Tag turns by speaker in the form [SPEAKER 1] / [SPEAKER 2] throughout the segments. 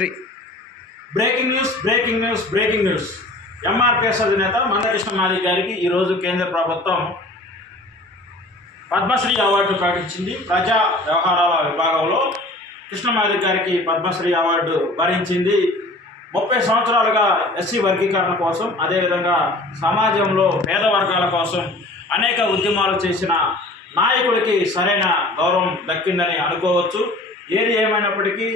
[SPEAKER 1] మంత్రి breaking news breaking news breaking news. MRPS అధినేత మందకృష్ణ మాదిక్ గారికి ఈరోజు కేంద్ర ప్రభుత్వం పద్మశ్రీ అవార్డు ప్రకటించింది. ప్రజా వ్యవహారాల విభాగంలో కృష్ణమాది గారికి పద్మశ్రీ అవార్డు భరించింది. ముప్పై సంవత్సరాలుగా ఎస్సీ వర్గీకరణ కోసం అదేవిధంగా సమాజంలో పేద వర్గాల కోసం అనేక ఉద్యమాలు చేసిన నాయకుడికి సరైన గౌరవం దక్కిందని అనుకోవచ్చు. ఏది ఏమైనప్పటికీ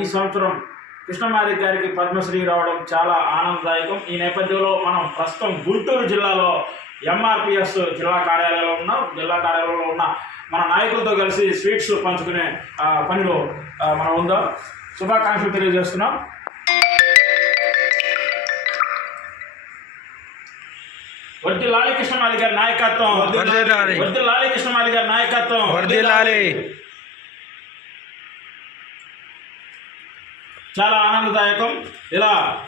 [SPEAKER 1] ఈ సంవత్సరం కృష్ణమాదిక్ గారికి పద్మశ్రీ రావడం చాలా ఆనందదాయకం. ఈ నేపథ్యంలో మనం ప్రస్తుతం గుంటూరు జిల్లాలో ఎంఆర్పిఎస్ జిల్లా కార్యాలయంలో ఉన్నాం. జిల్లా కార్యాలయంలో ఉన్న మన నాయకులతో కలిసి స్వీట్స్ పంచుకునే పనిలో మనం ఉందాం. శుభాకాంక్షలు తెలియజేస్తున్నాం. వడ్డీ లాలి కృష్ణమాది గారి నాయకత్వం. వడ్డీ లాలి. కృష్ణమాది గారి నాయకత్వం.
[SPEAKER 2] వర్ధిల్లాలి
[SPEAKER 1] చాలా ఆనందదాయకం. ఇలా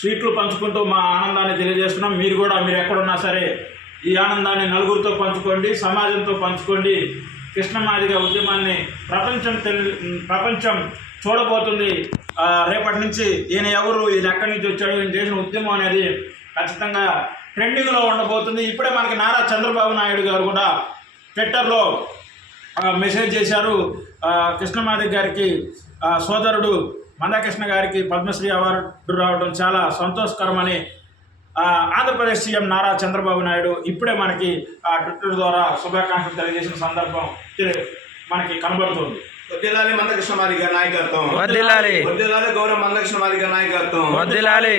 [SPEAKER 1] స్వీట్లు పంచుకుంటూ మా ఆనందాన్ని తెలియజేస్తున్నాం. మీరు కూడా మీరు ఎక్కడున్నా సరే ఈ ఆనందాన్ని నలుగురితో పంచుకోండి సమాజంతో పంచుకోండి. కృష్ణమాదిగ ఉద్యమాన్ని ప్రపంచం తెలి ప్రపంచం చూడబోతుంది. రేపటి నుంచి ఈయన ఎవరు ఈయన ఎక్కడి నుంచి వచ్చాడు ఈయన చేసిన ఉద్యమం అనేది ఖచ్చితంగా ట్రెండింగ్లో ఉండబోతుంది. ఇప్పుడే మనకి నారా చంద్రబాబు నాయుడు గారు కూడా ట్విట్టర్లో మెసేజ్ చేశారు. ఆ, గారికి సోదరుడు మందాకృష్ణ గారికి పద్మశ్రీ అవార్డు రావడం చాలా సంతోషకరమని ఆంధ్రప్రదేశ్ సీఎం నారా చంద్రబాబు నాయుడు ఇప్పుడే మనకి ఆ ట్విట్టర్ ద్వారా శుభాకాంక్షలు తెలియజేసిన సందర్భం మనకి కనబడుతుంది.
[SPEAKER 3] వడ్డేలాలి మందకృష్ణ మాదిగ నాయకత్వం.
[SPEAKER 2] వర్ధిల్లాలి
[SPEAKER 3] వడ్డేలాలి గౌరవ మందకృష్ణ మాదిగ నాయకత్వం.
[SPEAKER 2] వర్ధిల్లాలి